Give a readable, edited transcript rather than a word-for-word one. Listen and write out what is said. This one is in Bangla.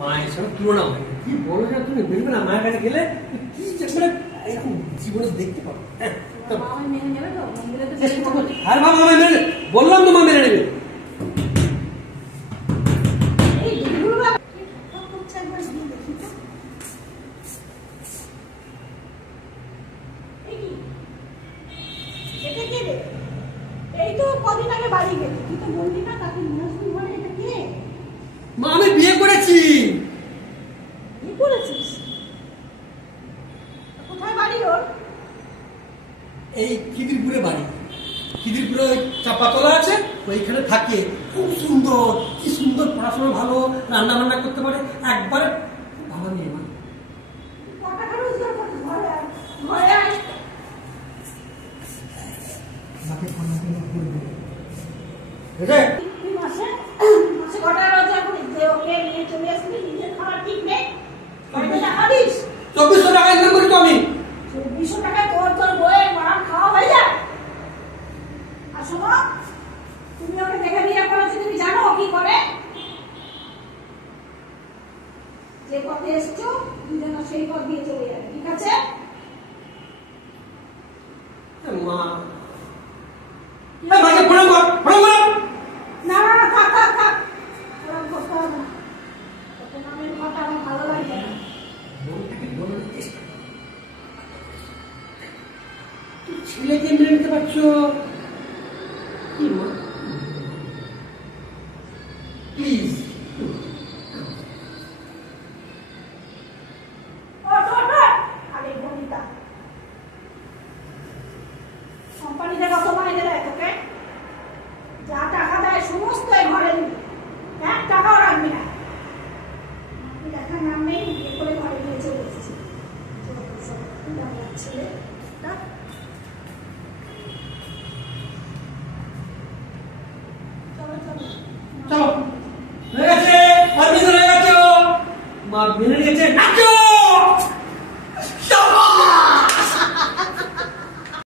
মায়ের সঙ্গে তুলনা হয় কি বলো না তুমি বুঝবে না মায়ের কাছে গেলে কি মানে এরকম জীবনে দেখতে পাবো হ্যাঁ আর বাবা মেনে বললাম তো মা মেনে নেবে এই তো কদিন আগে বাড়ি গেলি তুই তো বললি না তাকে নিয়ে আসবি ঘরে এটা কে মা আমি বিয়ে করেছি কি করেছিস কোথায় বাড়ি ওর এই খিদিরপুরে বাড়ি খিদিরপুরে ওই চাপাতলা আছে ওইখানে থাকে খুব সুন্দর কি সুন্দর পড়াশোনা ভালো রান্না বান্না করতে পারে একবারে ভালো মেয়ে মা টাকা রোজগার করতে ঘরে ঘরে আয় মাসে কটা রোজগার করিস যে ওকে নিয়ে চলে আসবি নিজের খাবার ঠিক নেই টাকা দিস 2400 টাকা ইনকাম করি তো আমি 2400 টাকায় তোর বইয়ের মার খাওয়া হয়ে যায় আর শোনো তুমি ওকে দেখে বিয়ে করেছো তুমি জানো কি করে যে পথে এসছো দুজন সেই পথ দিয়ে চলে যাবে ঠিক আছে মা মাকে ফোন কর না না না থাক থাক থাক ওরকম করতে হবে না তোকে নামের কথা আমার ভালো লাগে না ছেলেকে মেনে নিতে পারছো কি মা প্লিজ আরে বনিতা কোম্পানিতে কত মাইনে দেয় তোকে যা টাকা দেয় সমস্ত ঘরে নিবি এক টাকাও রাখবি না দেখার নাম নেই বিয়ে করে ঘরে নিয়ে চলে এসেছি ছেলে চলো হয়ে গেছে মা মেনে নিয়েছে নাচো